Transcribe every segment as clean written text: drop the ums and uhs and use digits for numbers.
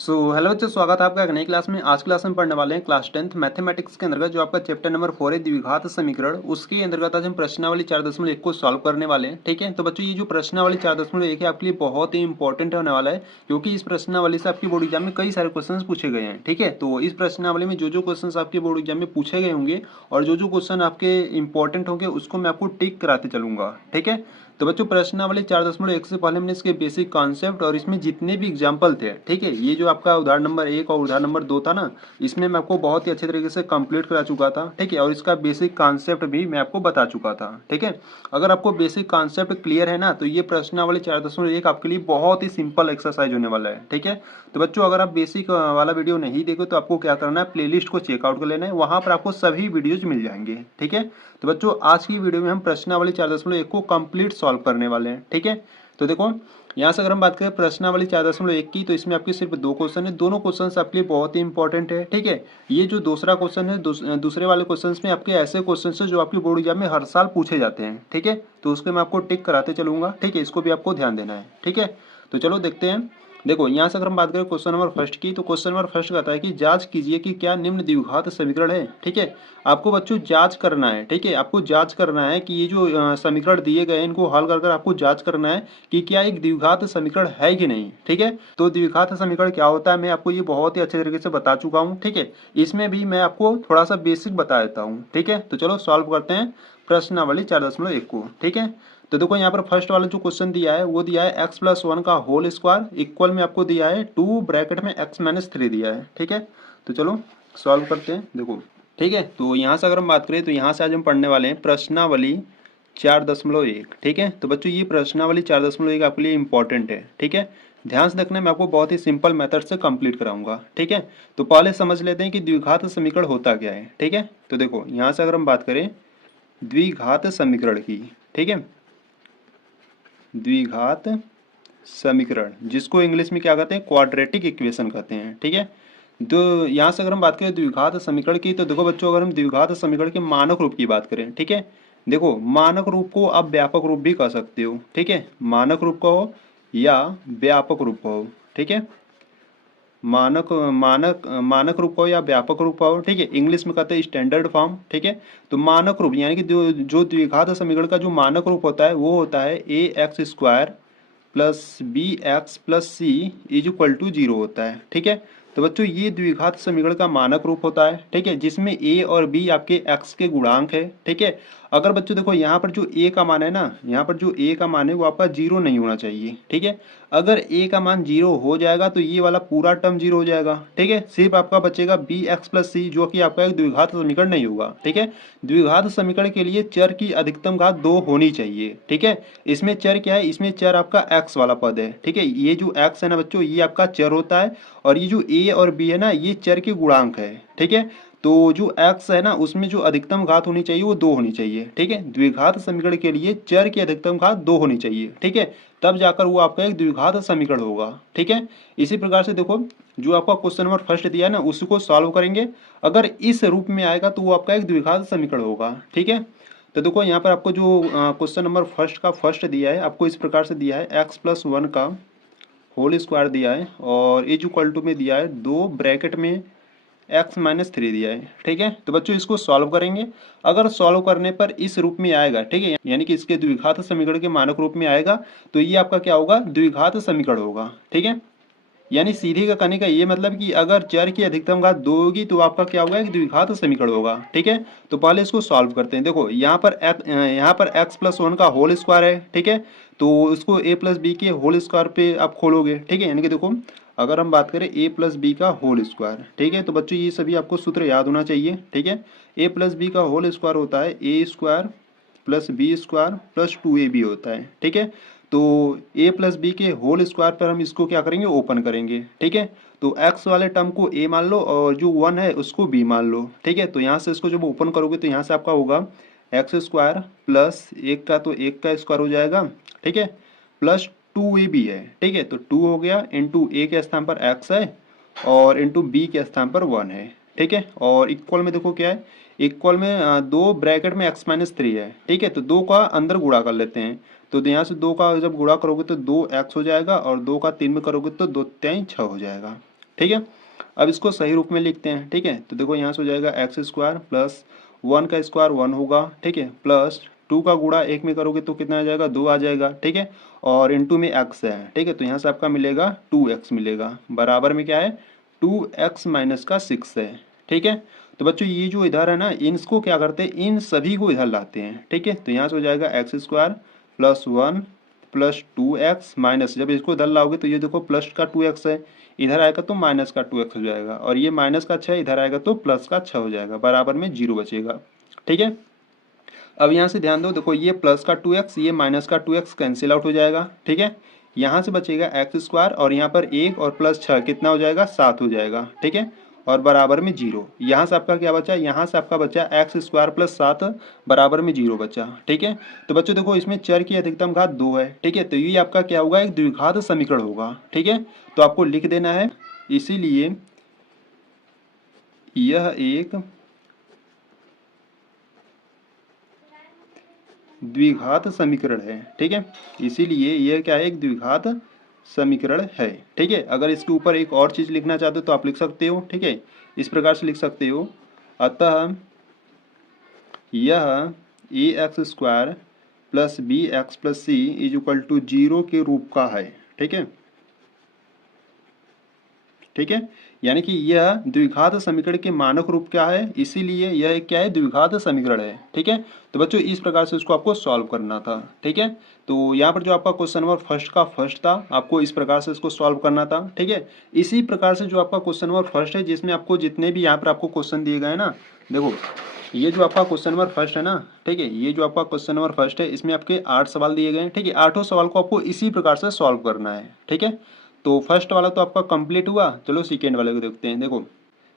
Hello बच्चों, स्वागत है आपका एक नई क्लास में। आज क्लास में पढ़ने वाले हैं क्लास 10th मैथमेटिक्स के अंतर्गत जो आपका चैप्टर नंबर 4 है द्विघात समीकरण। उसके अंतर्गत आज हम प्रश्नावली 4.1 को सॉल्व करने वाले हैं। ठीक है, तो बच्चों ये जो प्रश्नावली 4.1 है आपके लिए बहुत ही इंपॉर्टेंट होने वाला है, क्योंकि इस प्रश्नावली से आपकी बोर्ड एग्जाम में कई सारे क्वेश्चन पूछे गए हैं। ठीक है, तो इस प्रश्नावली में जो क्वेश्चन आपके बोर्ड एग्जाम में पूछे गए होंगे और जो क्वेश्चन आपके इंपॉर्टेंट होंगे उसको मैं आपको टिक कराते चलूंगा। ठीक है, तो बच्चों प्रश्नावली 4.1 से पहले हमने इसके बेसिक कॉन्सेप्ट और इसमें जितने भी एग्जाम्पल थे, ठीक है, ये जो आपका उदाहरण नंबर 1 और उदाहरण नंबर 2 था ना, इसमें मैं आपको बहुत ही अच्छे तरीके से कंप्लीट करा चुका था। ठीक है, और इसका बेसिक कॉन्सेप्ट भी मैं आपको बता चुका था। ठीक है, अगर आपको बेसिक कॉन्सेप्ट क्लियर है ना, तो ये प्रश्नावली 4.1 आपके लिए बहुत ही सिंपल एक्सरसाइज होने वाला है। ठीक है, तो बच्चों अगर आप बेसिक वाला वीडियो नहीं देखो तो आपको क्या करना है, प्लेलिस्ट को चेकआउट कर लेना है, वहां पर आपको सभी वीडियोज मिल जाएंगे। ठीक है, तो बच्चों आज की वीडियो में हम प्रश्नावली 4.1 को कंप्लीट सॉल्व करने वाले हैं। ठीक है, तो देखो यहाँ से अगर हम बात करें प्रश्नावली 4.1 की, तो इसमें आपके सिर्फ 2 क्वेश्चन है। दोनों क्वेश्चन आपके लिए बहुत ही इंपॉर्टेंट है। ठीक है, ये जो दूसरा क्वेश्चन है, दूसरे वाले क्वेश्चन में आपके ऐसे क्वेश्चन है जो आपकी बोर्ड एग्जाम में हर साल पूछे जाते हैं। ठीक है, तो उसके मैं आपको टिक कराते चलूंगा। ठीक है, इसको भी आपको ध्यान देना है। ठीक है, तो चलो देखते हैं। देखो यहाँ से अगर हम बात करें क्वेश्चन नंबर फर्स्ट की, तो क्वेश्चन नंबर फर्स्ट कहता है कि जांच कीजिए कि क्या निम्न द्विघात समीकरण है। ठीक है, आपको बच्चों जांच करना है। ठीक है, आपको जांच करना है कि ये जो समीकरण दिए गए हैं इनको हल कर कर आपको जांच करना है कि क्या एक द्विघात समीकरण है कि नहीं। ठीक है, तो द्विघात समीकरण क्या होता है मैं आपको ये बहुत ही अच्छे तरीके से बता चुका हूँ। ठीक है, इसमें भी मैं आपको थोड़ा सा बेसिक बता देता हूँ। ठीक है, तो चलो सॉल्व करते हैं प्रश्नावली 4.1 को। ठीक है, तो देखो यहाँ पर फर्स्ट वाला जो क्वेश्चन दिया है वो दिया है x+1 का होल स्क्वायर इक्वल में आपको दिया है 2 ब्रैकेट में x-3 दिया है। ठीक है, तो चलो सॉल्व करते हैं। देखो ठीक है, तो यहाँ से अगर हम बात करें तो यहाँ से आज हम पढ़ने वाले हैं प्रश्नावली 4.1। ठीक है, तो बच्चों ये प्रश्नावली 4.1 आपके लिए इंपॉर्टेंट है। ठीक है, ध्यान से देखना, मैं आपको बहुत ही सिंपल मेथड से कंप्लीट कराऊंगा। ठीक है, तो पहले समझ लेते हैं कि द्विघात समीकरण होता क्या है। ठीक है, तो देखो यहाँ से अगर हम बात करें द्विघात समीकरण की, ठीक है, द्विघात समीकरण जिसको इंग्लिश में क्या कहते हैं, क्वाड्रेटिक इक्वेशन कहते हैं। ठीक है, तो यहाँ से अगर हम बात करें द्विघात समीकरण की, तो देखो बच्चों अगर हम द्विघात समीकरण के मानक रूप की बात करें, ठीक है, देखो मानक रूप को आप व्यापक रूप भी कह सकते हो। ठीक है, मानक रूप कहो या व्यापक रूप कहो। ठीक है, मानक मानक मानक रूप कहो या व्यापक रूप कहो। ठीक है, इंग्लिश में कहते हैं स्टैंडर्ड फॉर्म। ठीक है, तो मानक रूप यानी कि जो द्विघात समीकरण का जो मानक रूप होता है वो होता है ax² plus bx+c is equal to 0 होता है। ठीक है, तो बच्चों ये द्विघात समीकरण का मानक रूप होता है। ठीक है, जिसमें a और b आपके x के गुणांक है। ठीक है, अगर बच्चों देखो यहाँ पर जो a का मान है ना, यहाँ पर जो a का मान है वो आपका 0 नहीं होना चाहिए। ठीक है, अगर a का मान 0 हो जाएगा तो ये वाला पूरा टर्म 0 हो जाएगा। ठीक है, सिर्फ आपका बचेगा bx+c जो कि आपका एक द्विघात समीकरण नहीं होगा। ठीक है, द्विघात समीकरण के लिए चर की अधिकतम घात 2 होनी चाहिए। ठीक है, इसमें चर क्या है, इसमें चर आपका x वाला पद है। ठीक है, ये जो x है ना बच्चों ये आपका चर होता है, और ये जो a और b है ना ये चर के गुणांक है। ठीक है, तो जो x है ना उसमें जो अधिकतम घात होनी चाहिए वो 2 होनी चाहिए। ठीक है, द्विघात समीकरण के लिए चर की अधिकतम घात 2 होनी चाहिए। ठीक है, तब जाकर वो आपका एक द्विघात समीकरण होगा। ठीक है, इसी प्रकार से देखो जो आपका क्वेश्चन नंबर फर्स्ट दिया है ना उसको सॉल्व करेंगे, अगर इस रूप में आएगा तो वो आपका एक द्विघात समीकरण होगा। ठीक है, तो देखो यहाँ पर आपको जो क्वेश्चन नंबर फर्स्ट का फर्स्ट दिया है आपको इस प्रकार से दिया है x+1 का होल स्क्वायर दिया है और इज इक्वल टू में दिया है 2 ब्रैकेट में x-3 दिया है। ठीक है, तो बच्चों इसको सॉल्व करेंगे, अगर सॉल्व करने पर इस रूप में आएगा, ठीक है, यानी कि इसके द्विघात समीकरण के मानक रूप में आएगा तो ये आपका क्या होगा, द्विघात समीकरण होगा। ठीक है, यानी सीधे का कहने का ये मतलब कि अगर चर की अधिकतम घात 2 होगी तो आपका क्या होगा, एक द्विघात समीकरण होगा। ठीक है, तो पहले इसको सॉल्व करते हैं। देखो यहाँ पर x+1 का होल स्क्वायर है। ठीक है, तो इसको a+b के होल स्क्वायर पे आप खोलोगे। ठीक है, यानी कि देखो अगर हम बात करें a+b का होल स्क्वायर, ठीक है, तो बच्चों ये सभी आपको सूत्र याद होना चाहिए। ठीक है, a+b का होल स्क्वायर होता है a² plus b² plus 2ab होता है। ठीक है, तो a+b के होल स्क्वायर पर हम इसको क्या करेंगे, ओपन करेंगे। ठीक है, तो x वाले टर्म को a मान लो और जो 1 है उसको b मान लो। ठीक है, तो यहाँ से इसको जब ओपन करोगे तो यहाँ से आपका होगा x² प्लस 1 का तो 1 का स्क्वायर हो जाएगा। ठीक है, प्लस 2ab है। ठीक है, तो 2 हो गया, इंटू a के स्थान पर x है और इंटू b के स्थान पर 1 है। ठीक है, और इक्वल में देखो क्या है, इक्वल में 2 ब्रैकेट में x-3 है। ठीक है, तो 2 का अंदर गुणा कर लेते हैं, तो यहाँ से 2 का जब गुणा करोगे तो 2x हो जाएगा और 2 का 3 में करोगे तो 2 3 6 हो जाएगा। ठीक है। अब इसको सही रूप में लिखते हैं, ठीक है। तो देखो यहाँ से हो जाएगा एक्स स्क्वायर प्लस 1 का स्क्वायर 1 होगा, ठीक है, प्लस 2 का गुणा 1 में करोगे तो कितना आ जाएगा, 2 आ जाएगा, ठीक है, और इनटू में एक्स है, ठीक है। तो यहाँ से आपका मिलेगा 2x मिलेगा, बराबर में क्या है 2x माइनस का 6 है, ठीक है। तो बच्चों ये जो इधर है ना, इनको क्या करते हैं, इन सभी को इधर लाते हैं, ठीक है। तो यहाँ से हो जाएगा x square plus 1 plus 2x minus, जब इसको इधर लाओगे तो ये देखो प्लस का 2x है, इधर आएगा तो माइनस का 2x हो जाएगा, और ये माइनस का 6 इधर आएगा तो प्लस का 6 हो जाएगा, बराबर में 0 बचेगा, ठीक है। अब यहाँ से ध्यान दो, देखो ये प्लस का 2x ये माइनस का 2x कैंसिल आउट हो जाएगा, ठीक है। यहाँ से बचेगा एक्स स्क्वायर और यहाँ पर 1 और प्लस 6 कितना हो जाएगा, 7 हो जाएगा, ठीक है, और बराबर में 0। यहाँ से आपका क्या बचा, यहाँ से आपका बचा एक्स स्क्वायर प्लस 7 बराबर में 0 बचा, ठीक है। तो बच्चों देखो इसमें चर की अधिकतम घात 2 है, ठीक है। तो ये आपका क्या होगा, एक द्विघात समीकरण होगा, ठीक है। तो आपको लिख देना है, इसीलिए यह एक द्विघात समीकरण है, ठीक है। इसीलिए यह क्या है, एक द्विघात समीकरण है, ठीक है। अगर इसके ऊपर एक और चीज लिखना चाहते हो तो आप लिख सकते हो, ठीक है, इस प्रकार से लिख सकते हो, अतः यह a x square plus b x plus c is equal to 0 के रूप का है, ठीक है, ठीक है। यानी कि यह द्विघात समीकरण के मानक रूप क्या है, इसीलिए यह एक क्या है, द्विघात समीकरण है, ठीक है। तो बच्चों इस प्रकार से इसको आपको सॉल्व करना था, ठीक है। तो यहाँ पर जो आपका क्वेश्चन नंबर फर्स्ट का फर्स्ट था, आपको इस प्रकार से इसको सॉल्व करना था, ठीक है। इसी प्रकार से जो आपका क्वेश्चन नंबर फर्स्ट है, जिसमें आपको जितने भी यहाँ पर आपको क्वेश्चन दिए गए ना, देखो ये जो आपका क्वेश्चन नंबर फर्स्ट है ना, ठीक है, ये जो आपका क्वेश्चन नंबर फर्स्ट है, इसमें आपके 8 सवाल दिए गए हैं, ठीक है। 8 सवाल को आपको इसी प्रकार से सॉल्व करना है, ठीक है। तो फर्स्ट वाला तो आपका कंप्लीट हुआ, चलो सेकेंड वाले को देखते हैं। देखो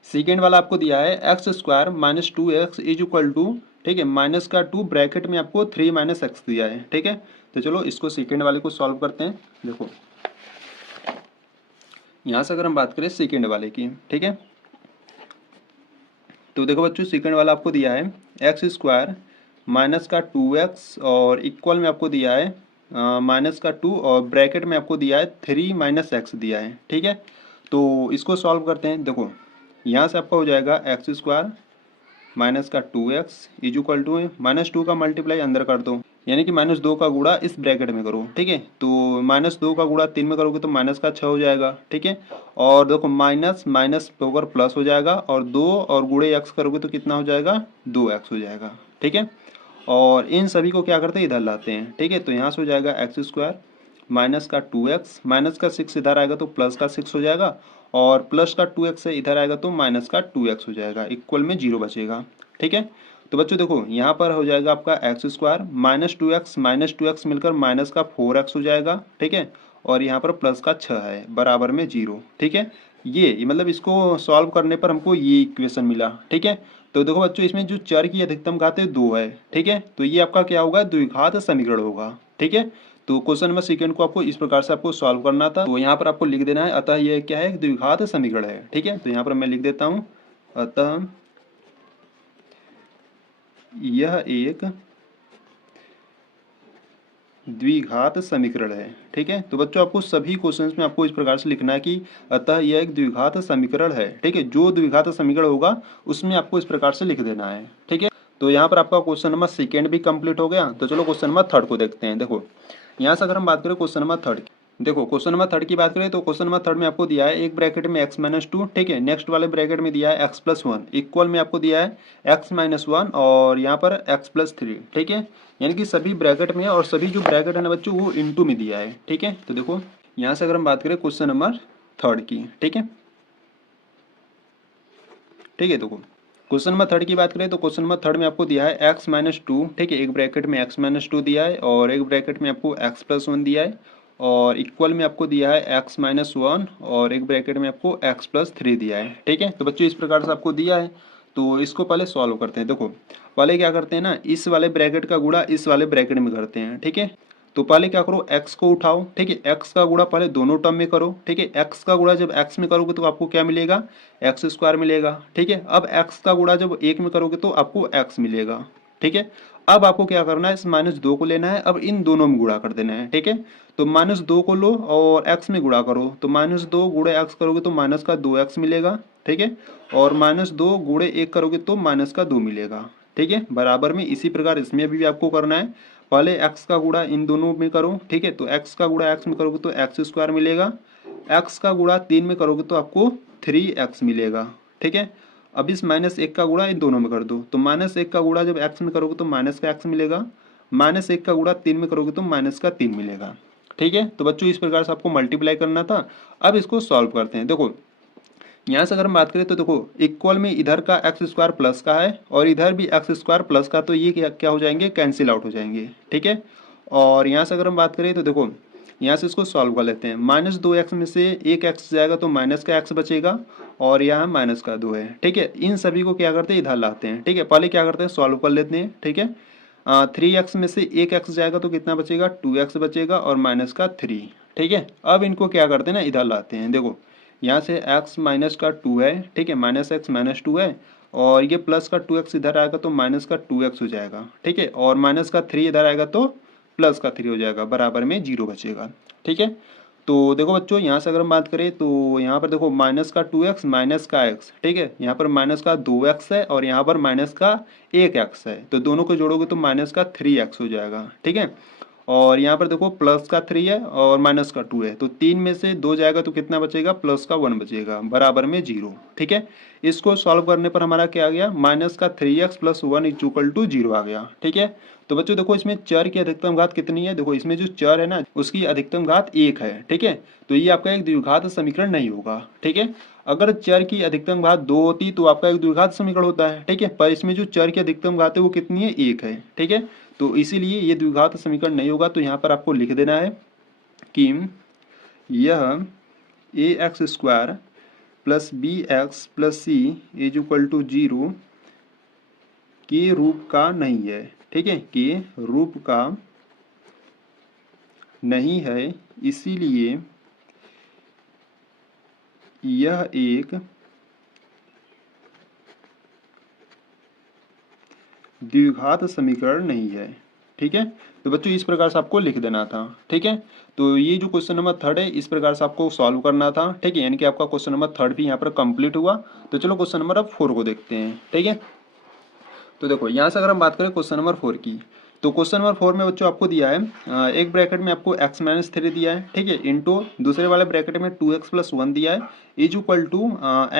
सेकेंड वाला आपको दिया है x square minus 2x is equal to, ठीक है, माइनस का 2 ब्रैकेट में आपको 3 माइनस एक्स दिया है, ठीक है। तो चलो इसको सेकेंड वाले को सॉल्व करते हैं। देखो यहाँ से अगर हम बात करें सेकेंड वाले की, ठीक है, तो देखो बच्चों सेकेंड वाला आपको दिया है एक्स स्क्वायर माइनस का 2x और इक्वल में आपको दिया है माइनस का 2 और ब्रैकेट में आपको दिया है 3 माइनस एक्स दिया है, ठीक है। तो इसको सॉल्व करते हैं। देखो यहाँ से आपका हो जाएगा एक्स स्क्वायर माइनस का 2x इज इक्वल टू -2 का मल्टीप्लाई अंदर कर दो, यानी कि -2 का गुणा इस ब्रैकेट में करो, ठीक है। तो -2 का गुणा 3 में करोगे तो माइनस का 6 हो जाएगा, ठीक है। और देखो माइनस माइनस होकर प्लस हो जाएगा, और 2 और गुणे x करोगे तो कितना हो जाएगा, 2x हो जाएगा, ठीक है। और इन सभी को क्या करते हैं, इधर लाते हैं, ठीक है। तो यहाँ से हो जाएगा एक्स स्क्वायर माइनस का 2x माइनस का 6 इधर आएगा तो प्लस का 6 हो जाएगा, और प्लस का 2x है इधर आएगा तो माइनस का 2x हो जाएगा, इक्वल में 0 बचेगा, ठीक है। तो बच्चों देखो यहाँ पर हो जाएगा आपका x square minus two x मिलकर माइनस का 4x हो जाएगा, ठीक है, और यहाँ पर प्लस का 6 है, बराबर में 0, ठीक है। ये मतलब इसको सॉल्व करने पर हमको ये इक्वेशन मिला, ठीक है। तो देखो बच्चों इसमें जो चर की अधिकतम घात है 2 है, ठीक है। तो ये आपका क्या होगा, द्विघात समीकरण होगा, ठीक है। तो क्वेश्चन नंबर सेकंड को आपको इस प्रकार से आपको सॉल्व करना था। तो यहाँ पर आपको लिख देना है, अतः यह क्या है, द्विघात समीकरण है, ठीक है। तो यहाँ पर मैं लिख देता हूँ, अतः यह एक द्विघात समीकरण है, ठीक है। तो बच्चों आपको सभी क्वेश्चंस में आपको इस प्रकार से लिखना है कि अतः यह एक द्विघात समीकरण है, ठीक है। जो द्विघात समीकरण होगा उसमें आपको इस प्रकार से लिख देना है, ठीक है। तो यहाँ पर आपका क्वेश्चन नंबर सेकेंड भी कंप्लीट हो गया। तो चलो क्वेश्चन नंबर थर्ड को देखते हैं। देखो यहाँ से अगर हम बात करें क्वेश्चन नंबर थर्ड, देखो क्वेश्चन नंबर थर्ड की बात करें तो क्वेश्चन नंबर थर्ड में आपको दिया है एक ब्रैकेट में x-2, ठीक है, नेक्स्ट वाले ब्रैकेट में दिया है x+1, इक्वल में आपको दिया है x-1 और यहाँ पर x+3, ठीक है। यानी कि सभी ब्रैकेट में, और सभी जो ब्रैकेट है ना बच्चों वो इनटू में दिया है, ठीक है। तो देखो यहाँ से अगर हम बात करें क्वेश्चन नंबर थर्ड की, ठीक है, ठीक है। देखो क्वेश्चन नंबर थर्ड की बात करें तो क्वेश्चन नंबर थर्ड में आपको दिया है x-2, ठीक है, एक ब्रैकेट में x-2 दिया है और एक ब्रैकेट में आपको x+1 दिया है, और इक्वल में आपको दिया है x-1 और एक ब्रैकेट में आपको x+3 दिया है, ठीक है। तो बच्चों इस प्रकार से आपको दिया है, तो इसको पहले सॉल्व करते हैं। देखो पहले क्या करते हैं ना, इस वाले ब्रैकेट का गुणा इस वाले ब्रैकेट में करते हैं, ठीक है। तो पहले क्या करो, x को उठाओ, ठीक है, x का गुणा पहले दोनों टर्म में करो, ठीक है। x का गुणा जब x में करोगे तो आपको क्या मिलेगा, एक्स स्क्वायर मिलेगा, ठीक है। अब x का गुणा जब 1 में करोगे तो आपको x मिलेगा, ठीक है। अब आपको क्या करना है, इस -2 को लेना है, अब इन दोनों में गुणा कर देना है, ठीक है। तो -2 को लो और x में गुणा करो, तो -2 गुणे x करोगे तो माइनस का 2x मिलेगा, ठीक है। और -2 गुणे 1 करोगे तो माइनस का 2 मिलेगा, ठीक है। बराबर में इसी प्रकार इसमें भी आपको करना है। पहले x का गुणा इन दोनों में करो, ठीक है। तो x का गुणा x में करोगे तो x² मिलेगा, x का गुणा 3 में करोगे तो आपको 3x मिलेगा, ठीक है। अब इस -1 का गुणा इन दोनों में कर दो, तो -1 का गुणा जब x में करोगे तो माइनस का x मिलेगा, -1 का गुणा 3 में करोगे तो माइनस का 3 मिलेगा, ठीक है। तो बच्चों इस प्रकार से आपको मल्टीप्लाई करना था। अब इसको सॉल्व करते हैं। देखो यहाँ से अगर हम बात करें तो देखो इक्वल में इधर का x² प्लस का है और इधर भी x² प्लस का, तो ये क्या हो जाएंगे, कैंसिल आउट हो जाएंगे, ठीक है। और यहाँ से अगर हम बात करें तो देखो यहाँ से इसको सॉल्व कर लेते हैं। -2x में से एक x जाएगा तो माइनस का x बचेगा और यहाँ माइनस का 2 है, ठीक है। इन सभी को क्या करते हैं, इधर लाते हैं, ठीक है। पहले क्या करते हैं, सॉल्व कर लेते हैं, ठीक है। 3x में से एक x जाएगा तो कितना बचेगा, 2x बचेगा और माइनस का 3, ठीक है। अब इनको क्या करते हैं ना, इधर लाते हैं। देखो यहाँ से x माइनस का 2 है, ठीक है, -x -2 है और ये प्लस का 2x इधर आएगा तो माइनस का 2x हो जाएगा, ठीक है। और माइनस का 3 इधर आएगा तो प्लस का 3 हो जाएगा, बराबर में 0 बचेगा, ठीक है। तो देखो बच्चों यहाँ से अगर हम बात करें तो यहाँ पर देखो माइनस का 2x माइनस का x, ठीक है। यहाँ पर माइनस का 2x है और यहाँ पर माइनस का 1x है, तो दोनों को जोड़ोगे तो माइनस का 3x हो जाएगा, ठीक है। और यहाँ पर देखो प्लस का 3 है और माइनस का 2 है, तो 3 में से 2 जाएगा तो कितना बचेगा, प्लस का 1 बचेगा, बराबर में 0, ठीक है। इसको सॉल्व करने पर हमारा क्या आ गया, माइनस का 3x प्लस 1 इक्वल टू 0 आ गया, ठीक है। तो बच्चों देखो इसमें चर की अधिकतम घात कितनी है, देखो इसमें जो चर है ना उसकी अधिकतम घात 1 है, ठीक है। तो ये आपका एक द्विघात समीकरण नहीं होगा, ठीक है। अगर चर की अधिकतम घात 2 होती तो आपका एक द्विघात समीकरण होता है, ठीक है। पर इसमें जो चर की अधिकतम घात है वो कितनी है, 1 है, ठीक है। तो इसीलिए ये द्विघात समीकरण नहीं होगा। तो यहाँ पर आपको लिख देना है कि यह ax² plus bx plus c is equal to 0 के रूप का नहीं है, ठीक है, के रूप का नहीं है, इसीलिए यह एक द्विघात समीकरण नहीं है, ठीक है। तो बच्चों इस प्रकार से आपको लिख देना था, ठीक है। तो ये जो क्वेश्चन नंबर 3 है इस प्रकार से आपको सॉल्व करना था, ठीक है। यानी कि आपका क्वेश्चन नंबर 3 भी यहाँ पर कंप्लीट हुआ। तो चलो क्वेश्चन नंबर अब 4 को देखते हैं, ठीक है। तो देखो यहाँ से अगर हम बात करें क्वेश्चन नंबर 4 की, तो क्वेश्चन नंबर 4 में बच्चों आपको दिया है एक ब्रैकेट में आपको x माइनस 3 दिया है, ठीक है, इंटू दूसरे वाले ब्रैकेट में 2x प्लस 1 दिया है is equal to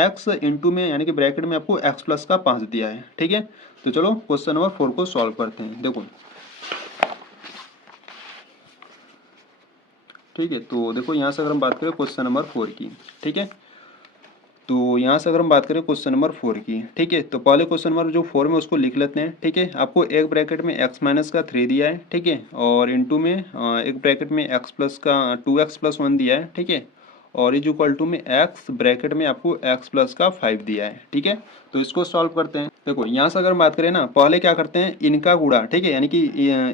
x into में यानी कि ब्रैकेट में आपको x प्लस का 5 दिया है, ठीक है। तो चलो क्वेश्चन नंबर 4 को सॉल्व करते हैं। देखो ठीक है, तो देखो यहाँ से अगर हम बात करें क्वेश्चन नंबर 4 की, ठीक है। तो यहाँ से अगर हम बात करें क्वेश्चन नंबर 4 की, ठीक है, तो पहले क्वेश्चन नंबर जो 4 में उसको लिख लेते हैं, ठीक है। आपको एक ब्रैकेट में x माइनस का 3 दिया है, ठीक है, और इनटू में एक ब्रैकेट में x प्लस का 2x प्लस 1 दिया है, ठीक है, और इज इक्वल टू में x ब्रैकेट में आपको x प्लस का 5 दिया है, ठीक है। तो इसको सॉल्व करते हैं। देखो यहाँ से अगर हम बात करें ना, पहले क्या करते हैं, इनका गुणा, ठीक है, यानी कि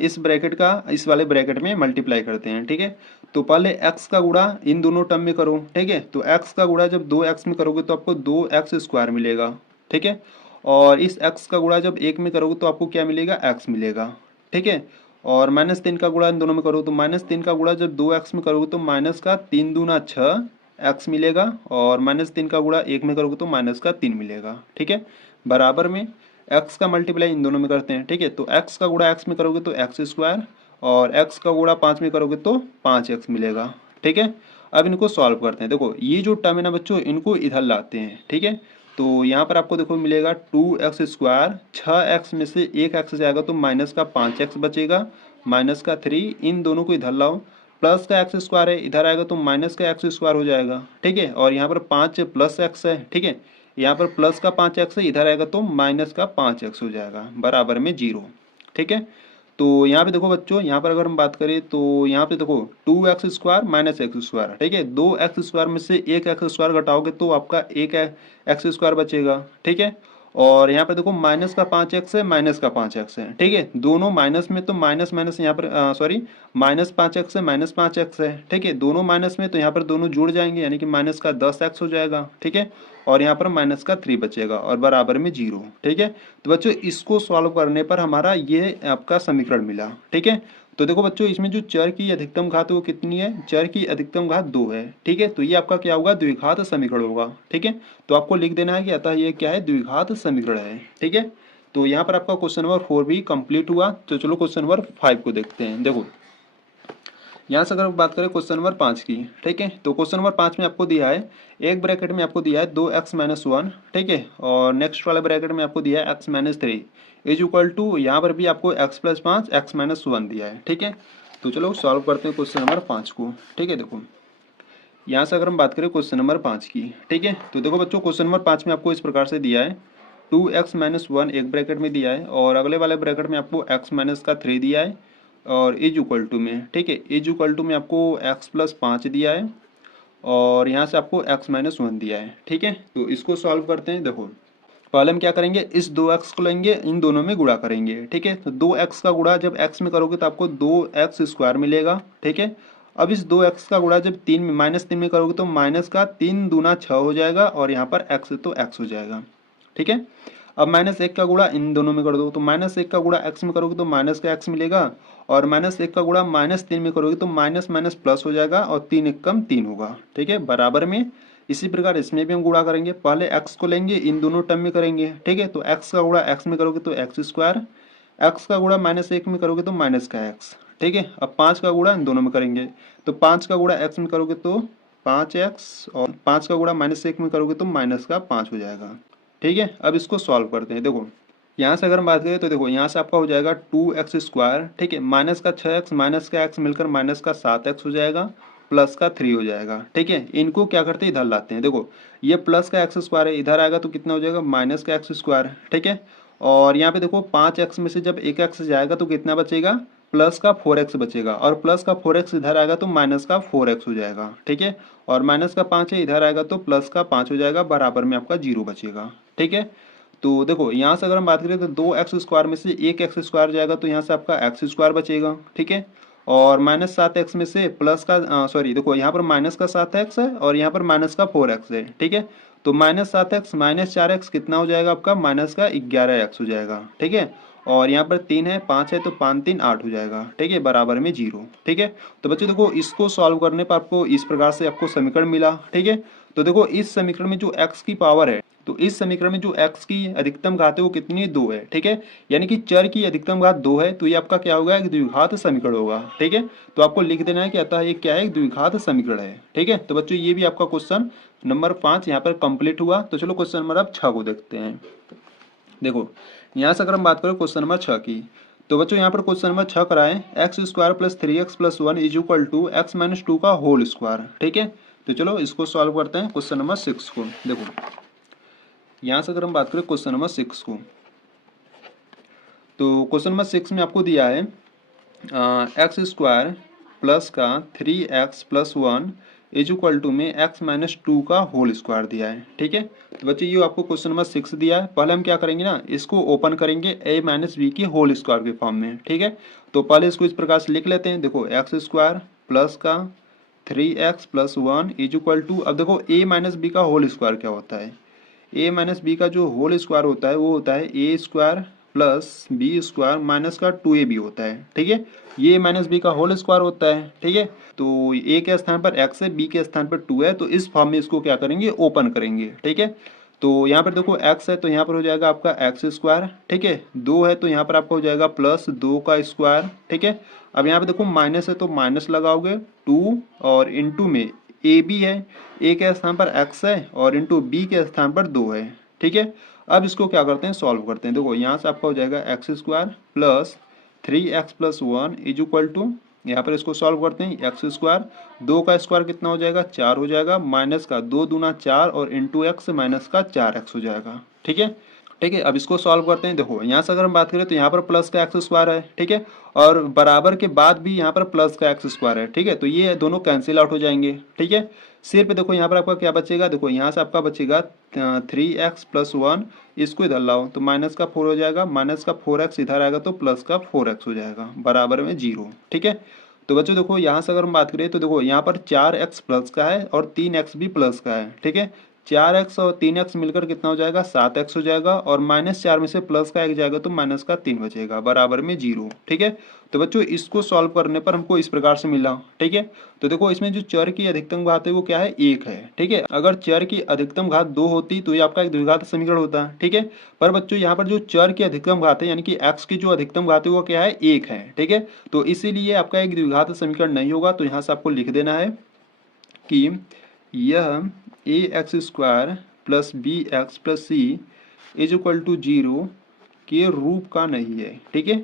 इस ब्रैकेट का इस वाले ब्रैकेट में मल्टीप्लाई करते हैं, ठीक है। तो पहले x का गुणा इन दोनों टर्म में करो, ठीक है। तो x का गुणा जब 2x में करोगे तो आपको 2x² मिलेगा, ठीक है। और इस x का गुणा जब 1 में करोगे तो आपको क्या मिलेगा, x मिलेगा, ठीक है। और -3 का गुणा इन दोनों में करो तो -3 का गुणा जब 2x में करोगे तो माइनस का 3 दूना 6 x मिलेगा और -3 का गुणा 1 में करोगे तो माइनस का 3 मिलेगा, ठीक है। बराबर में x का मल्टीप्लाई इन दोनों में करते हैं, ठीक है। तो x का गुणा x में करोगे तो x² और x का गुणा 5 में करोगे तो 5x मिलेगा, ठीक है। अब इनको सॉल्व करते हैं। देखो ये जो टर्म है ना बच्चों, इनको इधर लाते हैं, ठीक है। तो यहाँ पर आपको देखो मिलेगा 2x², 6x में से एक x जाएगा तो माइनस का 5x बचेगा, माइनस का 3, इन दोनों को इधर लाओ, प्लस का x² है, इधर आएगा तो माइनस का x² हो जाएगा, ठीक है। और यहाँ पर 5 प्लस x है, ठीक है, यहाँ पर प्लस का 5x है, इधर आएगा तो माइनस का 5x हो जाएगा, बराबर में 0, ठीक है। तो यहाँ पे देखो बच्चों, यहाँ पर अगर हम बात करें तो यहाँ पे देखो 2x² माइनस x², ठीक है, 2x² में से एक x² घटाओगे तो आपका एक x² बचेगा, ठीक है। और यहाँ पर देखो माइनस का 5x है, माइनस का 5x है, ठीक है, दोनों माइनस में तो माइनस माइनस यहाँ पर सॉरी माइनस 5x है, माइनस 5x है, ठीक है, दोनों माइनस में तो यहाँ पर दोनों जुड़ जाएंगे यानी कि माइनस का 10x हो जाएगा, ठीक है। और यहाँ पर माइनस का 3 बचेगा और बराबर में 0, ठीक है। तो बच्चों इसको सॉल्व करने पर हमारा ये आपका समीकरण मिला, ठीक है। तो देखो बच्चों इसमें जो चर की अधिकतम घात वो कितनी है, चर की अधिकतम घात 2 है। ठीक है, तो ये आपका क्या होगा, द्विघात समीकरण होगा। ठीक है, तो आपको लिख देना है कि अतः ये क्या है, द्विघात समीकरण है। ठीक है, तो यहाँ पर आपका क्वेश्चन नंबर 4 भी कंप्लीट हुआ। तो चलो क्वेश्चन नंबर 5 को देखते हैं। देखो यहाँ से अगर बात करें क्वेश्चन नंबर 5 की, ठीक है, तो क्वेश्चन नंबर 5 में आपको दिया है, एक ब्रैकेट में आपको दिया है 2x-1, ठीक है, और नेक्स्ट वाले ब्रैकेट में आपको दिया है x-3 इज इक्वल टू, यहाँ पर भी आपको x+5 x-1 दिया है। ठीक है, तो चलो सॉल्व करते हैं क्वेश्चन नंबर 5 को। ठीक है, देखो यहाँ से अगर हम बात करें क्वेश्चन नंबर 5 की, ठीक है, तो देखो बच्चों क्वेश्चन नंबर 5 में आपको इस प्रकार से दिया है 2x-1 एक ब्रैकेट में दिया है, और अगले वाले ब्रैकेट में आपको x-3 दिया है, और इज इक्वल टू में, ठीक है, इज इक्वल टू में आपको x+5 दिया है, और यहाँ से आपको x-1 दिया है। ठीक है, तो इसको सॉल्व करते हैं। देखो पहले हम क्या करेंगे, इस 2x को लेंगे, इन दोनों में गुणा करेंगे। ठीक है, तो 2x का गुणा जब x में करोगे तो आपको 2x² मिलेगा। ठीक है, अब इस 2x का गुणा जब -3 में करोगे तो माइनस का 3 दूना 6 हो जाएगा, और यहाँ पर x तो x हो जाएगा। ठीक है, अब -1 का गुणा इन दोनों में कर दो, तो -1 का गुणा x में करोगे तो माइनस का x मिलेगा, और -1 का गुणा -3 में करोगे तो माइनस माइनस प्लस हो जाएगा, और 3 एकम 3 होगा। ठीक है, बराबर में। इसी प्रकार इसमें भी हम गुणा करेंगे, पहले x को लेंगे, इन दोनों टर्म में करेंगे। ठीक है, तो x का गुणा x में करोगे तो x², x का गुणा -1 में करोगे तो माइनस का x। ठीक है, अब 5 का गुणा इन दोनों में करेंगे, तो 5 का गुणा x में करोगे तो 5x, और 5 का गुणा -1 में करोगे तो माइनस का 5 हो जाएगा। ठीक है, अब इसको सॉल्व करते हैं। देखो यहाँ से अगर हम बात करें तो देखो यहाँ से आपका हो जाएगा 2x², ठीक है, माइनस का 6x, माइनस का x मिलकर माइनस का 7x हो जाएगा, प्लस का 3 हो जाएगा। ठीक है, इनको क्या करते हैं, इधर लाते हैं। देखो ये प्लस का x² है, इधर आएगा तो कितना हो जाएगा, माइनस का x²। ठीक है, और यहाँ पे देखो 5x में से जब एक x जाएगा तो कितना बचेगा, प्लस का 4x बचेगा, और प्लस का 4x इधर आएगा तो माइनस का 4x हो जाएगा। ठीक है, और माइनस का 5 है, इधर आएगा तो प्लस का 5 हो जाएगा, बराबर में आपका 0 बचेगा। ठीक है, तो देखो यहाँ से अगर हम बात करें तो 2x² में से एक x² जाएगा तो यहाँ से आपका x² बचेगा। ठीक है, और -7x में से प्लस का सॉरी देखो यहाँ पर माइनस का 7x है, और यहाँ पर माइनस का 4x है। ठीक है, तो -7x -4x कितना हो जाएगा आपका, माइनस का 11x हो जाएगा। ठीक है, और यहाँ पर 3 है, 5 है, तो 5 3 8 हो जाएगा। ठीक है, बराबर में 0। ठीक है, तो बच्चों देखो इसको सॉल्व करने पर आपको इस प्रकार से आपको समीकरण मिला। ठीक है, तो देखो इस समीकरण में जो x की पावर है, तो इस समीकरण में जो x की अधिकतम घात है वो कितनी है, 2 है। ठीक है, यानी कि चर की अधिकतम घात 2 है, तो ये आपका क्या होगा, एक द्विघात समीकरण होगा। ठीक है, तो आपको लिख देना है कि अतः ये क्या है, एक द्विघात समीकरण है। ठीक है, तो बच्चों ये भी आपका क्वेश्चन नंबर 5 यहाँ पर कंप्लीट हुआ। तो चलो क्वेश्चन नंबर अब 6 को देखते हैं। देखो यहाँ से अगर हम बात करें क्वेश्चन नंबर 6 की, तो बच्चों यहाँ पर क्वेश्चन नंबर 6 कराएं x² + 3x + 1 is equal to x-2 का होल स्क्वायर। ठीक है, तो चलो इसको सॉल्व करते हैं क्वेश्चन नंबर 6 को। देखो यहाँ से अगर हम बात करें क्वेश्चन नंबर 6 को, तो क्वेश्चन नंबर 6 में आपको दिया है x² प्लस का 3x + 1 इज इक्वल टू में x-2 का होल स्क्वायर दिया है। ठीक है, तो बच्चे ये आपको क्वेश्चन नंबर 6 दिया है। पहले हम क्या करेंगे ना, इसको ओपन करेंगे a - b की होल स्क्वायर के फॉर्म में। ठीक है, तो पहले इसको इस प्रकार से लिख लेते हैं। देखो x² प्लस का 3x + 1 इज इक्वल टू, अब देखो a - b का होल स्क्वायर क्या होता है, a - b का जो होल स्क्वायर होता है वो होता है a² प्लस b² माइनस का 2ab होता है। ठीक है, ये - b का होल स्क्वायर होता है। ठीक है, तो a के स्थान पर x है, b के स्थान पर 2 है, तो इस फॉर्म में इसको क्या करेंगे, ओपन करेंगे। ठीक है, तो यहाँ पर देखो x है तो यहाँ पर हो जाएगा आपका x²। ठीक है, 2 है तो यहाँ पर आपका हो जाएगा प्लस 2 का स्क्वायर। ठीक है, अब यहाँ पे देखो माइनस है तो माइनस लगाओगे 2, और इंटू में ए बी है, ए के स्थान पर x है और इंटू बी के स्थान पर 2 है। ठीक है, अब इसको क्या करते हैं, सॉल्व करते हैं। देखो यहाँ से आपका हो जाएगा x² plus 3x + 1 is equal to, यहाँ पर इसको सॉल्व करते हैं, x², 2 का स्क्वायर कितना हो जाएगा, 4 हो जाएगा, माइनस का 2 दूना 4 और इंटू x माइनस का 4x हो जाएगा। ठीक है, ठीक है, अब इसको सॉल्व करते हैं। देखो यहाँ से अगर हम बात करें तो यहाँ पर प्लस का x² है। ठीक है, और बराबर के बाद भी यहाँ पर प्लस का x² है। ठीक है, तो ये दोनों कैंसिल आउट हो जाएंगे। ठीक है, सिर्फ देखो यहाँ पर आपका क्या बचेगा, देखो यहाँ से आपका बचेगा 3x + 1, इसको इधर लाओ तो माइनस का 4 हो जाएगा, माइनस का 4x इधर आएगा तो प्लस का 4x हो जाएगा, बराबर में 0। ठीक है, तो बच्चों देखो यहाँ से अगर हम बात करें तो देखो यहाँ पर 4x प्लस का है और 3x भी प्लस का है। ठीक है, 4x और 3x मिलकर कितना हो जाएगा 7x हो जाएगा, और -4 में से प्लस का 1 जाएगा तो माइनस का 3 बचेगा, बराबर में 0। ठीक है, तो बच्चों इसको सॉल्व करने पर हमको इस प्रकार से मिला। ठीक है, तो देखो इसमें जो चर की अधिकतम घात है वो क्या है 1 है। ठीक है, अगर चर की अधिकतम घात 2 होती तो ये आपका एक द्विघात समीकरण होता। ठीक है, पर बच्चों यहाँ पर जो चर की अधिकतम घात है यानी कि x की जो अधिकतम घात है वो क्या है 1 है। ठीक है, तो इसीलिए आपका एक द्विघात समीकरण नहीं होगा। तो यहाँ से आपको लिख देना है कि यह ax² plus bx plus c is equal to 0 के रूप का नहीं है। ठीक है,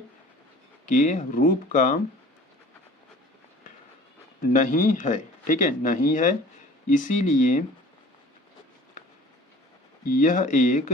के रूप का नहीं है। ठीक है, नहीं है, इसीलिए यह एक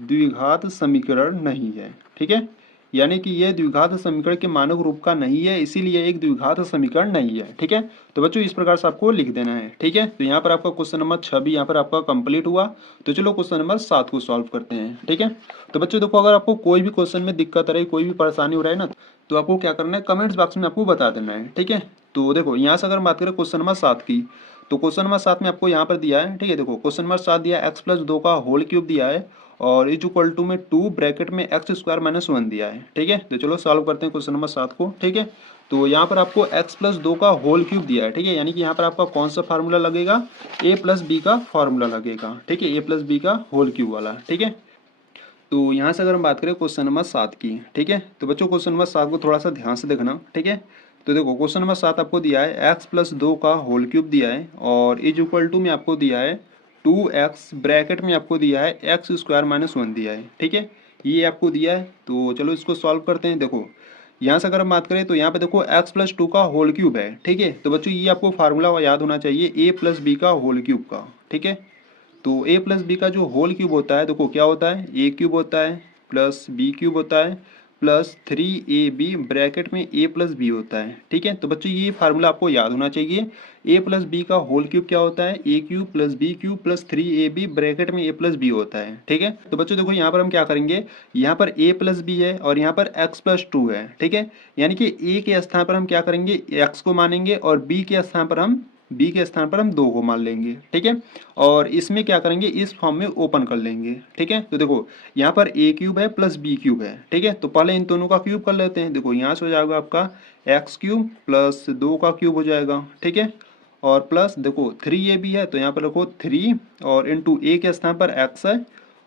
द्विघात समीकरण नहीं है। ठीक है, यानी कि यह द्विघात समीकरण के मानक रूप का नहीं है, इसीलिए एक द्विघात समीकरण नहीं है। ठीक है, तो बच्चों इस प्रकार से आपको लिख देना है। ठीक है, तो यहाँ पर आपका क्वेश्चन नंबर 6 भी यहाँ पर आपका कंप्लीट हुआ। तो चलो क्वेश्चन नंबर 7 को सॉल्व करते हैं। ठीक है, तो बच्चों देखो अगर आपको कोई भी क्वेश्चन में दिक्कत आ रही, कोई भी परेशानी हो रहा है ना, तो आपको क्या करना है कमेंट्स बॉक्स में आपको बता देना है। ठीक है, तो देखो यहाँ से अगर हम बात करें क्वेश्चन नंबर 7 की, तो क्वेश्चन नंबर 7 में आपको यहाँ पर दिया है। ठीक है, देखो क्वेश्चन नंबर 7 दिया x प्लस 2 का होल क्यूब दिया है, और इज इक्वल टू में 2 ब्रैकेट में x² माइनस 1 दिया है। ठीक है, तो चलो सॉल्व करते हैं क्वेश्चन नंबर 7 को। ठीक है, तो यहाँ पर आपको x प्लस 2 का होल क्यूब दिया है। ठीक है, यानी कि यहाँ पर आपका कौन सा फार्मूला लगेगा, a प्लस बी का फार्मूला लगेगा। ठीक है, a प्लस बी का होल क्यूब वाला। ठीक है, तो यहाँ से अगर हम बात करें क्वेश्चन नंबर 7 की, ठीक है, तो बच्चों क्वेश्चन नंबर 7 को थोड़ा सा ध्यान से देखना। ठीक है, तो देखो क्वेश्चन नंबर 7 आपको दिया है x प्लस 2 का होल क्यूब दिया है, और इज इक्वल टू में आपको दिया है 2x ब्रैकेट में आपको दिया है x² माइनस 1 दिया है। ठीक है, ये आपको दिया है। तो चलो इसको सॉल्व करते हैं। देखो यहाँ से अगर हम बात करें तो यहाँ पे देखो x प्लस 2 का होल क्यूब है। ठीक है, तो बच्चों ये आपको फार्मूला याद होना चाहिए a प्लस बी का होल क्यूब का। ठीक है, तो a प्लस बी का जो होल क्यूब होता है देखो क्या होता है, a क्यूब होता है प्लस बी क्यूब होता है प्लस 3ab ब्रैकेट में a प्लस बी होता है। ठीक है, तो बच्चों ये फार्मूला आपको याद होना चाहिए। a प्लस बी का होल क्यूब क्या होता है, a cube plus B cube plus 3ab bracket में a प्लस बी होता है। ठीक है, तो बच्चों देखो यहाँ पर हम क्या करेंगे, यहाँ पर a प्लस बी है और यहाँ पर x प्लस 2 है। ठीक है, यानी कि a के स्थान पर हम क्या करेंगे x को मानेंगे, और b के स्थान पर हम 2 को मान लेंगे। ठीक है, और इसमें क्या करेंगे इस फॉर्म में ओपन कर लेंगे। ठीक है, तो देखो यहाँ पर a क्यूब है प्लस बी क्यूब है। ठीक है, तो पहले इन दोनों का क्यूब कर लेते हैं। देखो यहाँ से हो जाएगा आपका x क्यूब प्लस 2 का क्यूब हो जाएगा। ठीक है, और प्लस देखो 3ab है तो यहाँ पर रखो 3, और इंटू a के स्थान पर x है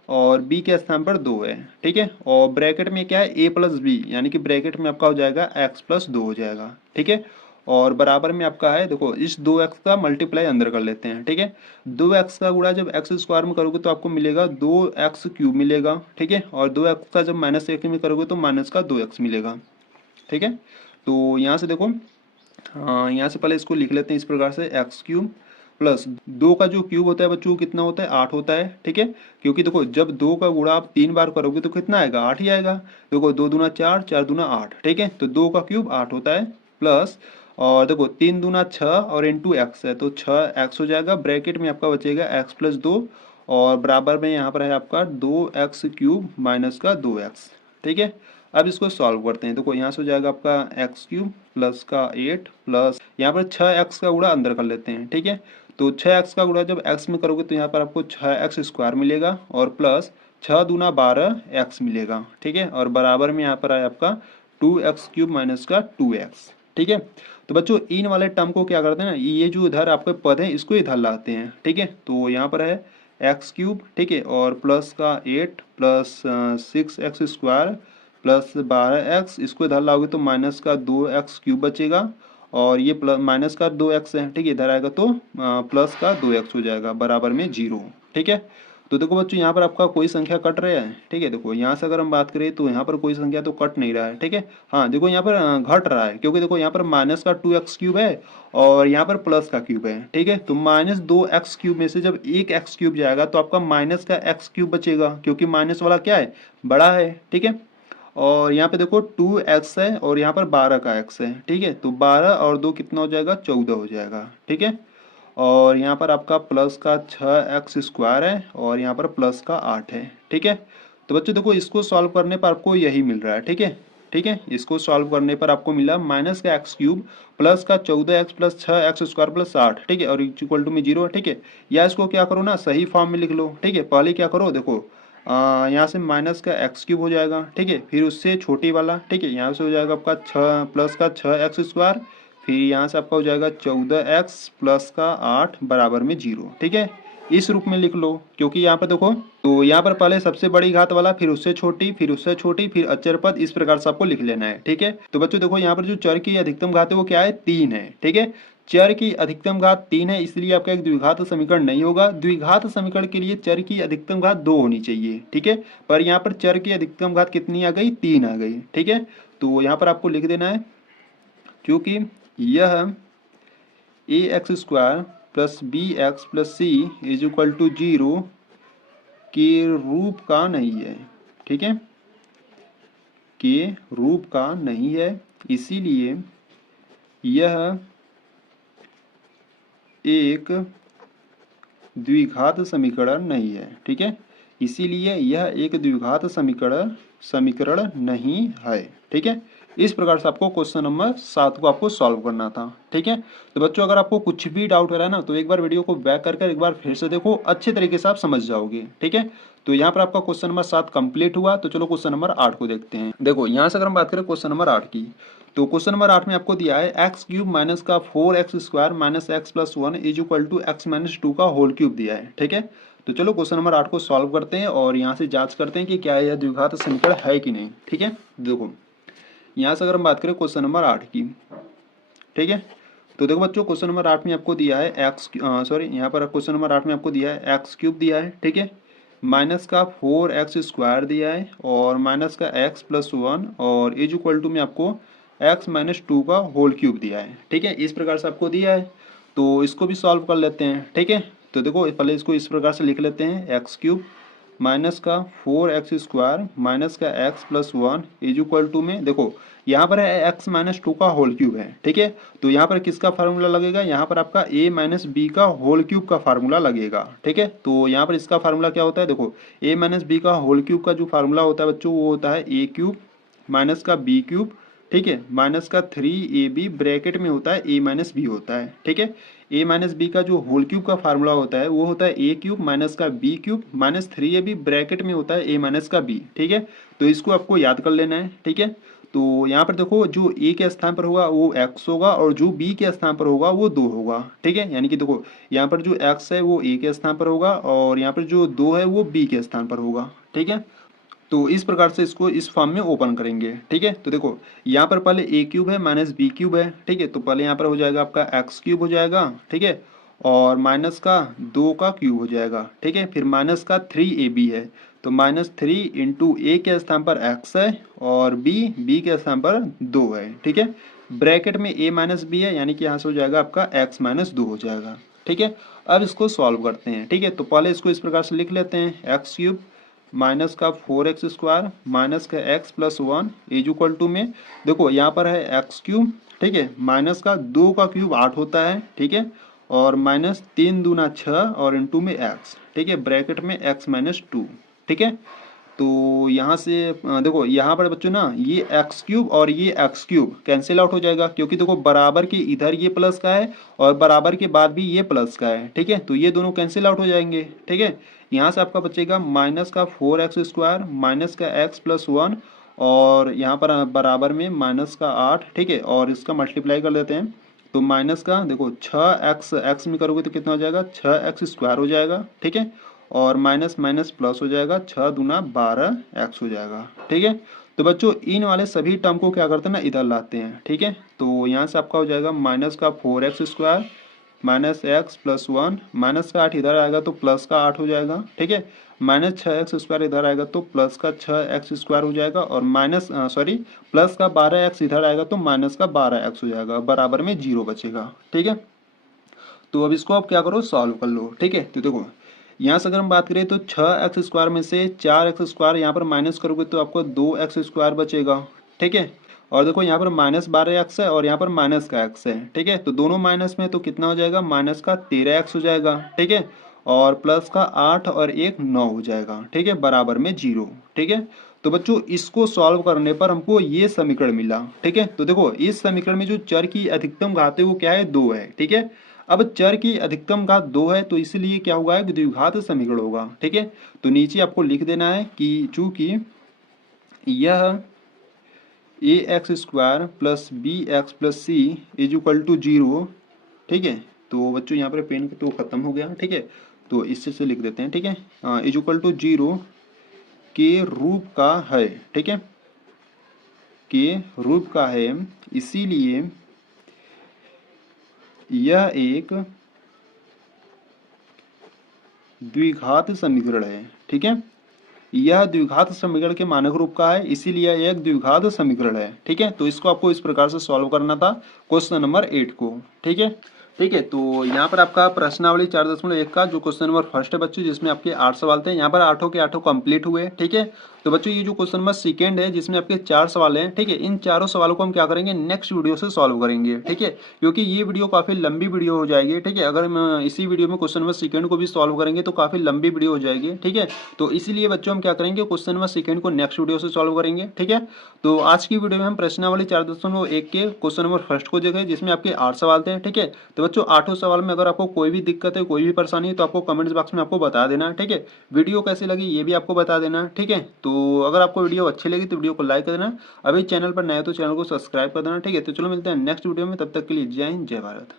और b के स्थान पर 2 है। ठीक है, और ब्रैकेट में क्या है a प्लस बी, यानी कि ब्रैकेट में आपका हो जाएगा x प्लस 2 हो जाएगा। ठीक है, और बराबर में आपका है देखो इस 2x का मल्टीप्लाई अंदर कर लेते हैं। ठीक है, 2x का गुणा जब x² में करोगे तो आपको मिलेगा 2x क्यूब मिलेगा। ठीक है, और 2x का जब -1 में करोगे तो माइनस का 2x मिलेगा। ठीक है, तो यहाँ से देखो यहाँ से पहले इसको लिख लेते हैं इस प्रकार से x क्यूब प्लस 2 का जो क्यूब होता है बच्चों कितना होता है 8 होता है। ठीक है, क्योंकि देखो जब 2 का गुणा आप 3 बार करोगे तो कितना आएगा 8 ही आएगा। देखो 2 दूना 4, 4 दूना 8। ठीक है, तो 2 का क्यूब 8 होता है प्लस, और देखो 3 दूना 6 और इंटू एक्स है तो 6x हो जाएगा। ब्रैकेट में आपका बचेगा x प्लस 2, और बराबर में यहाँ पर है आपका 2x क्यूब माइनस का 2x। ठीक है, अब इसको सॉल्व करते हैं। देखो यहाँ से हो जाएगा आपका x क्यूब प्लस का 8 प्लस यहाँ पर 6x का गुणा अंदर कर लेते हैं। ठीक है, तो 6x का गुणा जब x में करोगे तो यहाँ पर आपको 6x² मिलेगा, और प्लस 6 दूना 12x मिलेगा। ठीक है, और बराबर में यहाँ पर है आपका 2x क्यूब माइनस का 2x। ठीक है, तो बच्चों इन वाले टर्म को क्या करते हैं ना, ये जो इधर आपके पद हैं इसको इधर लाते हैं। ठीक है, तो यहाँ पर है x क्यूब, ठीक है, और प्लस का 8 प्लस 6x² प्लस 12x, इसको इधर लाओगे तो माइनस का 2x क्यूब बचेगा, और ये प्लस माइनस का 2x है। ठीक है, इधर आएगा तो प्लस का 2x हो जाएगा, बराबर में 0। ठीक है, तो देखो बच्चों यहाँ पर आपका कोई संख्या कट रहा है। ठीक है, देखो यहाँ से अगर हम बात करें तो यहाँ पर कोई संख्या तो कट नहीं रहा है। ठीक है, हाँ देखो यहाँ पर घट रहा है, क्योंकि देखो यहाँ पर माइनस का 2x क्यूब है और यहाँ पर प्लस का क्यूब है। ठीक है, तो -2x क्यूब में से जब एक x क्यूब जाएगा तो आपका माइनस का x क्यूब बचेगा, क्योंकि माइनस वाला क्या है बड़ा है। ठीक है, और यहाँ पे देखो 2x है और यहाँ पर 12 का x है। ठीक है, तो 12 और 2 कितना हो जाएगा 14 हो जाएगा। ठीक है, और यहाँ पर आपका प्लस का 6x² है और यहाँ पर प्लस का 8 है। ठीक है, तो बच्चों देखो इसको सॉल्व करने पर आपको यही मिल रहा है। ठीक है, ठीक है। इसको सॉल्व करने पर आपको मिला माइनस का एक्स क्यूब प्लस का 14x plus 6x square plus 8, ठीक है, और इक्वल टू में 0, ठीक है। या इसको क्या करो ना, सही फॉर्म में लिख लो, ठीक है। पहले क्या करो, देखो यहाँ से माइनस का एक्स क्यूब हो जाएगा, ठीक है, फिर उससे छोटी वाला, ठीक है, यहाँ से हो जाएगा आपका 6 प्लस का 6x स्क्वायर, फिर यहाँ से आपका हो जाएगा 14x प्लस का 8 बराबर में 0, ठीक है। इस रूप में लिख लो, क्योंकि यहाँ पर देखो, तो यहाँ पर पहले सबसे बड़ी घात वाला, फिर उससे छोटी, फिर उससे छोटी, फिर अचर पद, इस प्रकार से आपको लिख लेना है, ठीक है। तो बच्चों देखो, यहाँ पर जो चर की अधिकतम घात है वो क्या है, 3 है, ठीक है। चर की अधिकतम घात 3 है, इसलिए आपका एक द्विघात समीकरण नहीं होगा। द्विघात समीकरण के लिए चर की अधिकतम घात 2 होनी चाहिए, ठीक है। पर यहाँ पर चर की अधिकतम घात कितनी आ गई, 3 आ गई, ठीक है। तो यहाँ पर आपको लिख देना है, क्योंकि यह a x square plus b x plus c is equal to 0 के रूप का नहीं है, ठीक है, के रूप का नहीं है, इसीलिए यह एक द्विघात समीकरण नहीं है, ठीक है। इसीलिए यह एक द्विघात समीकरण नहीं है, ठीक है। इस प्रकार से आपको क्वेश्चन नंबर 7 को आपको सॉल्व करना था, ठीक है। तो बच्चों, अगर आपको कुछ भी डाउट हो रहा है ना, तो एक बार वीडियो को बैक कर एक बार फिर से देखो, अच्छे तरीके से आप समझ जाओगे, ठीक है। तो यहाँ पर आपका क्वेश्चन नंबर 7 कंप्लीट हुआ। तो चलो क्वेश्चन नंबर 8 को देखते हैं। देखो, यहाँ से अगर हम बात करें क्वेश्चन नंबर 8 की, तो क्वेश्चन नंबर 8 में आपको दिया है एक्स क्यूब माइनस का 4x square minus x plus 1 is equal to x minus 2 का होल क्यूब दिया है, ठीक है। तो चलो क्वेश्चन नंबर 8 को सॉल्व करते हैं और यहाँ से जांच करते हैं कि क्या यह द्विघात समीकरण है कि नहीं, ठीक है। देखो, यहाँ से अगर हम बात करें क्वेश्चन नंबर 8 की, ठीक है, तो देखो बच्चों, क्वेश्चन नंबर 8 में आपको दिया है यहाँ पर क्वेश्चन नंबर 8 में आपको दिया है एक्स क्यूब दिया है, ठीक है, माइनस का 4x स्क्वायर दिया है और माइनस का x प्लस 1 और इज इक्वल टू में आपको x माइनस 2 का होल क्यूब दिया है, ठीक है। इस प्रकार से आपको दिया है, तो इसको भी सॉल्व कर लेते हैं, ठीक है। तो देखो, पहले इसको इस प्रकार से लिख लेते हैं, एक्स क्यूब माइनस का 4x स्क्वायर माइनस का x plus 1 is equal to में, देखो यहाँ पर है x माइनस 2 का होल क्यूब है, ठीक है। तो यहाँ पर किसका फार्मूला लगेगा, यहाँ पर आपका a माइनस बी का होल क्यूब का फार्मूला लगेगा, ठीक है। तो यहाँ पर इसका फार्मूला क्या होता है, देखो a माइनस बी का होल क्यूब का जो फार्मूला होता है बच्चों, वो होता है a क्यूब माइनस का b क्यूब, ठीक है, माइनस का 3ab ब्रैकेट में होता है a माइनस बी होता है, ठीक है। a माइनस बी का जो होल क्यूब का फार्मूला होता है वो होता है a क्यूब माइनस का b cube minus 3ab bracket में होता है a माइनस का b, ठीक है। तो इसको आपको याद कर लेना है, ठीक है। तो यहाँ पर देखो, जो a के स्थान पर होगा वो x होगा और जो b के स्थान पर होगा वो 2 होगा, ठीक है। यानी कि देखो, यहाँ पर जो x है वो a के स्थान पर होगा और यहाँ पर जो 2 है वो b के स्थान पर होगा, ठीक है। तो इस प्रकार से इसको इस फॉर्म में ओपन करेंगे, ठीक है। तो देखो, यहाँ पर पहले a क्यूब है माइनस बी क्यूब है, ठीक है। तो पहले यहाँ पर हो जाएगा आपका एक्स क्यूब हो जाएगा, ठीक है, और माइनस का 2 का क्यूब हो जाएगा, ठीक है। फिर माइनस का 3ab है, तो माइनस 3 इंटू ए के स्थान पर x है और b के स्थान पर 2 है, ठीक है। ब्रैकेट में a माइनस बी है, यानी कि यहाँ से हो जाएगा आपका x माइनस 2 हो जाएगा, ठीक है। अब इसको सॉल्व करते हैं, ठीक है। तो पहले इसको इस प्रकार से लिख लेते हैं, एक्स क्यूब माइनस का 4x स्क्वायर माइनस का x plus 1 is equal to में, देखो यहाँ पर है एक्स क्यूब, ठीक है, माइनस का 2 का क्यूब 8 होता है, ठीक है, और माइनस 3 दूना 6 और इंटू में x, ठीक है, ब्रैकेट में x माइनस 2, ठीक है। तो यहाँ से देखो, यहाँ पर बच्चों ना, ये एक्स क्यूब और ये एक्स क्यूब कैंसिल आउट हो जाएगा, क्योंकि देखो बराबर के इधर ये प्लस का है और बराबर के बाद भी ये प्लस का है, ठीक है। तो ये दोनों कैंसिल आउट हो जाएंगे, ठीक है। यहाँ से आपका बचेगा माइनस का 4x स्क्वायर माइनस का x प्लस 1 और यहाँ पर बराबर में माइनस का 8, ठीक है, और इसका मल्टीप्लाई कर देते हैं। तो माइनस का देखो 6x में करोगे तो कितना हो जाएगा, 6x स्क्वायर हो जाएगा, ठीक है, और माइनस माइनस प्लस हो जाएगा, 6 दूना 12x हो जाएगा, ठीक है। तो बच्चों, इन वाले सभी टर्म को क्या करते हैं ना, इधर लाते हैं, ठीक है। तो यहाँ से आपका हो जाएगा माइनस का 4x square minus x plus 1, minus का 8 इधर आएगा तो प्लस का 8 हो जाएगा, ठीक है। माइनस 6x स्क्वायर इधर आएगा तो प्लस का 6x स्क्वायर हो जाएगा और प्लस का 12x इधर आएगा तो माइनस का 12x हो जाएगा, बराबर में 0 बचेगा, ठीक है। तो अब इसको आप क्या करो, सॉल्व कर लो, ठीक है। तो देखो, यहाँ से अगर हम बात करें तो 6x स्क्वायर में से 4x स्क्वायर यहाँ पर माइनस करोगे तो आपको 2x स्क्वायर बचेगा, ठीक है। और देखो, यहाँ पर माइनस 12x है और यहाँ पर माइनस का x है, ठीक है। तो दोनों माइनस में तो कितना हो जाएगा, माइनस का 13x हो जाएगा, ठीक है, और प्लस का 8 और 1 9 हो जाएगा, ठीक है, बराबर में 0, ठीक है। तो बच्चों इसको सॉल्व करने पर हमको ये समीकरण मिला। ठीक है, तो देखो इस समीकरण में जो चर की अधिकतम घात है वो क्या है, 2 है। ठीक है, अब चर की अधिकतम घात 2 है तो इसलिए क्या होगा, एक द्विघात समीकरण होगा। ठीक है, तो नीचे आपको लिख देना है कि चूंकि यह a x square plus b x plus c is equal to 0। ठीक है, तो बच्चों यहाँ पर पेन तो खत्म हो गया। ठीक है, तो इससे से लिख देते हैं। ठीक है, इज इक्वल टू 0 के रूप का है। ठीक है, के रूप का है, इसीलिए यह एक द्विघात समीकरण है। ठीक है, यह द्विघात समीकरण के मानक रूप का है, इसीलिए यह एक द्विघात समीकरण है। ठीक है, तो इसको आपको इस प्रकार से सॉल्व करना था क्वेश्चन नंबर 8 को। ठीक है, ठीक है, तो यहाँ पर आपका प्रश्नावली 4.1 का जो क्वेश्चन नंबर फर्स्ट है बच्चों, जिसमें आपके 8 सवाल थे, यहाँ पर 8 के 8 कंप्लीट हुए। ठीक है, तो बच्चों ये जो क्वेश्चन नंबर सेकंड है जिसमें आपके 4 सवाल हैं। ठीक है, इन चारों सवालों को हम क्या करेंगे, नेक्स्ट वीडियो से सॉल्व करेंगे। ठीक है, क्योंकि ये वीडियो काफी लंबी वीडियो हो जाएगी। ठीक है, अगर हम इसी वीडियो में क्वेश्चन नंबर सेकंड को भी सॉल्व करेंगे तो काफी लंबी वीडियो हो जाएगी। ठीक है, तो इसीलिए बच्चों हम क्या करेंगे, क्वेश्चन नंबर सेकंड को नेक्स्ट वीडियो से सॉल्व करेंगे। ठीक है, तो आज की वीडियो में हम प्रश्नावली 4.1 के क्वेश्चन नंबर फर्स्ट को देखें, जिसमें आपके 8 सवाल थे। ठीक है, तो बच्चों 8 सवाल में अगर आपको कोई भी दिक्कत है, कोई भी परेशानी है, तो आपको कमेंट्स बॉक्स में आपको बता देना। ठीक है, वीडियो कैसी लगी ये भी आपको बता देना। ठीक है, तो अगर आपको वीडियो अच्छी लगी तो वीडियो को लाइक कर देना। अभी चैनल पर नए हो तो चैनल को सब्सक्राइब कर देना। ठीक है, तो चलो मिलते हैं नेक्स्ट वीडियो में, तब तक के लिए जय हिंद, जय भारत।